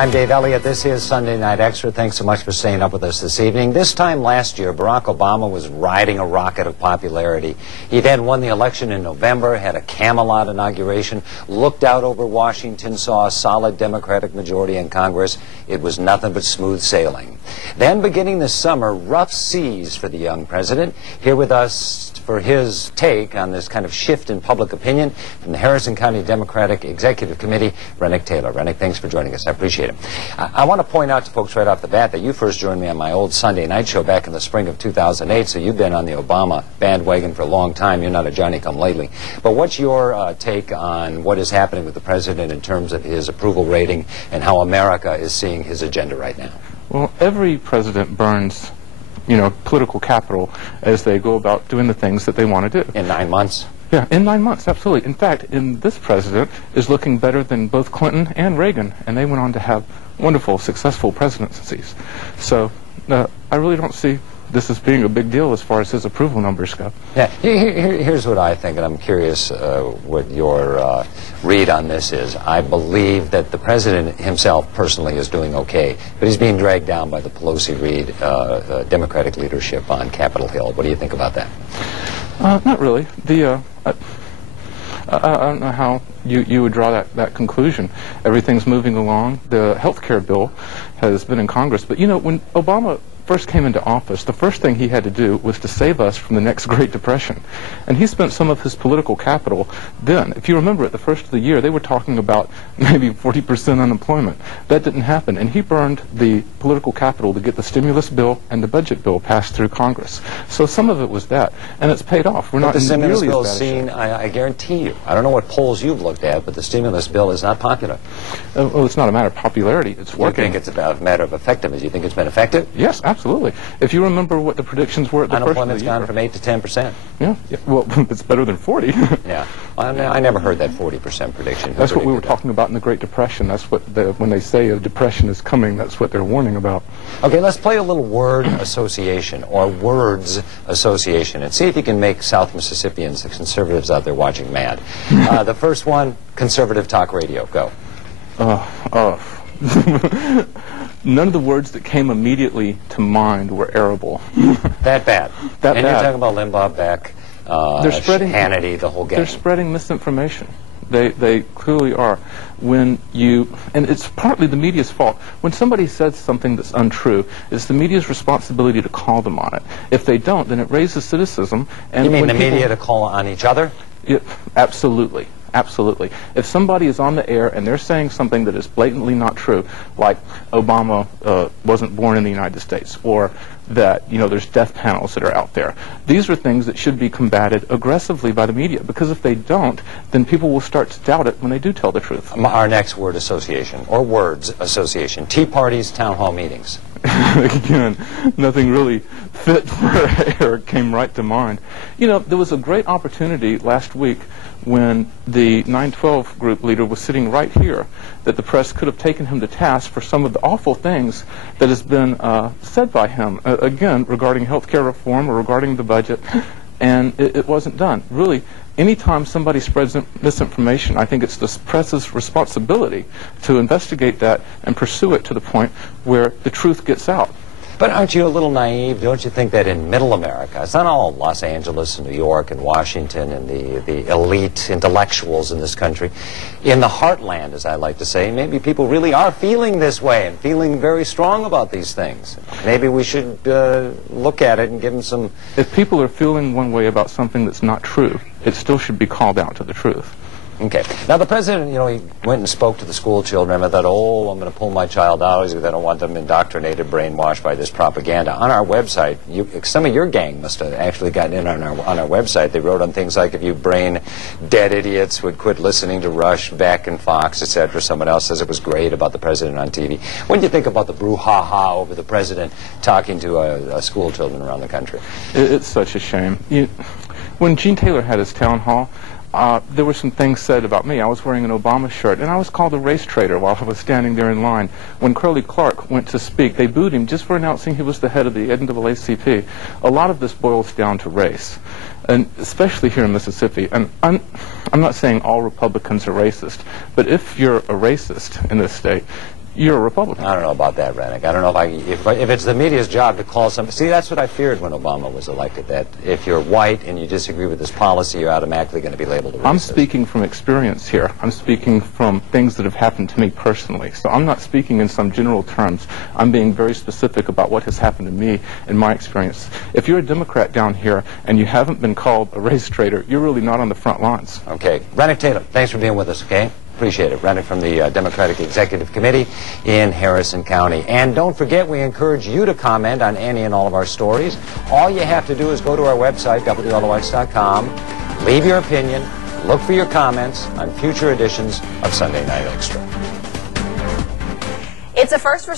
I'm Dave Elliott. This is Sunday Night Extra. Thanks so much for staying up with us this evening. This time last year, Barack Obama was riding a rocket of popularity. He then won the election in November, had a Camelot inauguration, looked out over Washington, saw a solid Democratic majority in Congress. It was nothing but smooth sailing. Then, beginning this summer, rough seas for the young president. Here with us for his take on this kind of shift in public opinion from the Harrison County Democratic Executive Committee, Renick Taylor. Renick, thanks for joining us. I appreciate it. I want to point out to folks right off the bat that you first joined me on my old Sunday night show back in the spring of 2008, so you've been on the Obama bandwagon for a long time. You're not a Johnny-come-lately. But what's your take on what is happening with the president in terms of his approval rating and how America is seeing his agenda right now? Well, every president burns political capital as they go about doing the things that they want to do. In 9 months? Yeah, in 9 months, absolutely. In fact, this president is looking better than both Clinton and Reagan, and they went on to have wonderful, successful presidencies. So I really don't see this as being a big deal as far as his approval numbers go. Yeah, here's what I think, and I'm curious what your read on this is. I believe that the president himself personally is doing okay, but he's being dragged down by the Pelosi-Reed Democratic leadership on Capitol Hill. What do you think about that? Not really. I don't know how you would draw that conclusion. Everything's moving along. The health care bill has been in Congress, but when Obama first came into office, the first thing he had to do was to save us from the next Great Depression. And he spent some of his political capital then. If you remember at the first of the year, they were talking about maybe 40% unemployment. That didn't happen. And he burned the political capital to get the stimulus bill and the budget bill passed through Congress. So some of it was that. And it's paid off. We're not the stimulus nearly bill as is bad as seen, I guarantee you, I don't know what polls you've looked at, but the stimulus bill is not popular. Well, it's not a matter of popularity. It's working. You think it's a matter of effectiveness? You think it's been effective? Yes, absolutely. If you remember what the predictions were at the first of the year. Unemployment's gone from 8 to 10%. Yeah. Well, it's better than 40. Yeah. I never heard that 40% prediction. That's what we were talking about in the Great Depression. That's what when they say a depression is coming, that's what they're warning about. Okay, let's play a little word association or words association and see if you can make South Mississippians, the conservatives out there watching, mad. The first one, conservative talk radio. Go. None of the words that came immediately to mind were arable. That bad. That and bad. You're talking about Limbaugh, Beck, Hannity, the whole gang. They're spreading misinformation. They clearly are. And it's partly the media's fault. When somebody says something that's untrue, it's the media's responsibility to call them on it. If they don't, then it raises cynicism. And you mean the media to call on each other? Absolutely. Absolutely. If somebody is on the air and they're saying something that is blatantly not true, like Obama wasn't born in the United States, or that there's death panels that are out there, these are things that should be combated aggressively by the media, because if they don't, then people will start to doubt it when they do tell the truth. Our next word association, or words association, tea parties, town hall meetings. Again, nothing really fit for air came right to mind. There was a great opportunity last week when the 9/12 group leader was sitting right here, that the press could have taken him to task for some of the awful things that has been said by him, again, regarding health care reform or regarding the budget, and it wasn't done. Really, anytime somebody spreads misinformation, I think it's the press's responsibility to investigate that and pursue it to the point where the truth gets out. But aren't you a little naive? Don't you think that in middle America, it's not all Los Angeles and New York and Washington and the elite intellectuals in this country, in the heartland, as I like to say, maybe people really are feeling this way and feeling very strong about these things. Maybe we should look at it and give them some... If people are feeling one way about something that's not true, it still should be called out to the truth. Okay. Now, the president, he went and spoke to the school children. I thought, I'm going to pull my child out because I don't want them indoctrinated, brainwashed by this propaganda. On our website, some of your gang must have actually gotten in on our website. They wrote on things like, if you brain dead idiots would quit listening to Rush, Beck, and Fox, etc. Someone else says it was great about the president on TV. What do you think about the brouhaha over the president talking to school children around the country? It's such a shame. When Gene Taylor had his town hall, there were some things said about me. I was wearing an Obama shirt, and I was called a race traitor while I was standing there in line. When Curly Clark went to speak, they booed him just for announcing he was the head of the NAACP. A lot of this boils down to race, and especially here in Mississippi. And I'm not saying all Republicans are racist, but if you're a racist in this state, you're a Republican. I don't know about that, Renick. I don't know if it's the media's job to call some. See, that's what I feared when Obama was elected, that if you're white and you disagree with his policy, you're automatically going to be labeled a racist. I'm speaking from experience here. I'm speaking from things that have happened to me personally. So I'm not speaking in some general terms. I'm being very specific about what has happened to me in my experience. If you're a Democrat down here and you haven't been called a race traitor, you're really not on the front lines. Okay. Renick Taylor, thanks for being with us, okay? Appreciate it. Renick from the Democratic Executive Committee in Harrison County. And don't forget, we encourage you to comment on any and all of our stories. All you have to do is go to our website, WLOX.com, leave your opinion, look for your comments on future editions of Sunday Night Extra. It's a first for